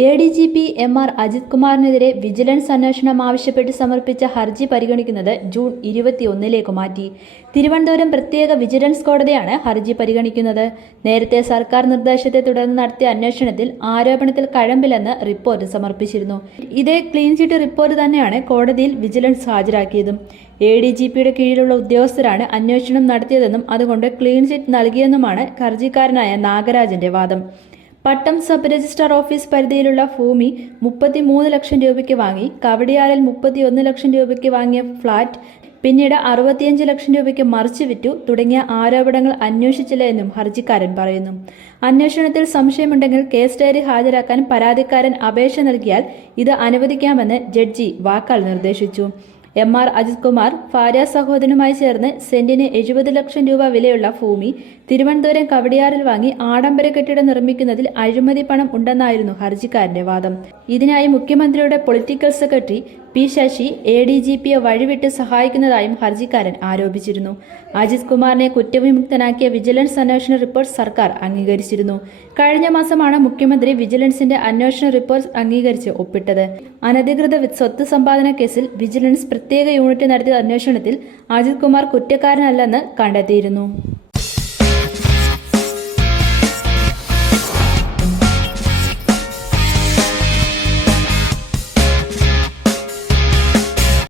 ADGP MR Ajith കുമാറിനെതിരെ vigilance അന്വേഷണം ആവശ്യപ്പെട്ട് സമർപ്പിച്ച ഹർജി പരിഗണിക്കുന്നത് ജൂൺ 21 മാറ്റി. തിരുവനന്തപുരം പ്രത്യേക വിജിലൻസ് കോടതിയാണ് ഹർജി പരിഗണിക്കുന്നത്. നേരത്തെ സർക്കാർ നിർദ്ദേശത്തെ തുടർന്ന് നടത്തിയ അന്വേഷണത്തിൽ ആരോപണത്തിൽ കഴമ്പില്ലെന്ന് റിപ്പോർട്ട് സമർപ്പിച്ചിരുന്നു. ഇതേ ക്ലീൻ ചിറ്റ് റിപ്പോർട്ട് തന്നെയാണ് കോടതിയിൽ വിജിലൻസ് ഹാജരാക്കിയതും. ADGPയുടെ കീഴിലുള്ള ഉദ്യോഗസ്ഥരാണ് അന്വേഷണം നടത്തിയതെന്നും അതുകൊണ്ട് ക്ലീൻ ചിറ്റ് നൽകിയെന്നുമാണ് ഹർജിക്കാരനായ നാഗരാജന്റെ വാദം. പട്ടം സബ് രജിസ്ട്രാർ ഓഫീസ് പരിധിയിലുള്ള ഭൂമി 33 ലക്ഷം രൂപയ്ക്ക് വാങ്ങി, കവടിയാറിൽ 31 ലക്ഷം രൂപയ്ക്ക് വാങ്ങിയ ഫ്ളാറ്റ് പിന്നീട് 65 ലക്ഷം രൂപയ്ക്ക് മറിച്ചു വിറ്റു തുടങ്ങിയ ആരോപണങ്ങൾ അന്വേഷിച്ചില്ല എന്നും ഹർജിക്കാരൻ പറയുന്നു. അന്വേഷണത്തിൽ സംശയമുണ്ടെങ്കിൽ കേസ് ഡയറി ഹാജരാക്കാൻ പരാതിക്കാരൻ അപേക്ഷ നൽകിയാൽ ഇത് അനുവദിക്കാമെന്ന് ജഡ്ജി വാക്കാൽ നിർദ്ദേശിച്ചു. MR അജിത് കുമാർ ഭാര്യ സഹോദരനുമായി ചേർന്ന് സെന്റിന് 70 ലക്ഷം രൂപ വിലയുള്ള ഭൂമി തിരുവനന്തപുരം കവടിയാറിൽ വാങ്ങി ആഡംബര കെട്ടിടം നിർമ്മിക്കുന്നതിൽ അഴിമതി പണം ഉണ്ടെന്നായിരുന്നു ഹർജിക്കാരന്റെ വാദം. ഇതിനായി മുഖ്യമന്ത്രിയുടെ പൊളിറ്റിക്കൽ സെക്രട്ടറി P. ശശി ADGPയെ വഴിവിട്ട് സഹായിക്കുന്നതായും ഹർജിക്കാരൻ ആരോപിച്ചിരുന്നു. അജിത് കുമാറിനെ കുറ്റവിമുക്തനാക്കിയ വിജിലൻസ് അന്വേഷണ റിപ്പോർട്ട് സർക്കാർ അംഗീകരിച്ചിരുന്നു. കഴിഞ്ഞ മാസമാണ് മുഖ്യമന്ത്രി വിജിലൻസിന്റെ അന്വേഷണ റിപ്പോർട്ട് അംഗീകരിച്ച് ഒപ്പിട്ടത്. അനധികൃത സ്വത്ത് സമ്പാദന കേസിൽ വിജിലൻസ് പ്രത്യേക യൂണിറ്റ് നടത്തിയ അന്വേഷണത്തിൽ അജിത് കുമാർ കുറ്റക്കാരനല്ലെന്ന് കണ്ടെത്തിയിരുന്നു.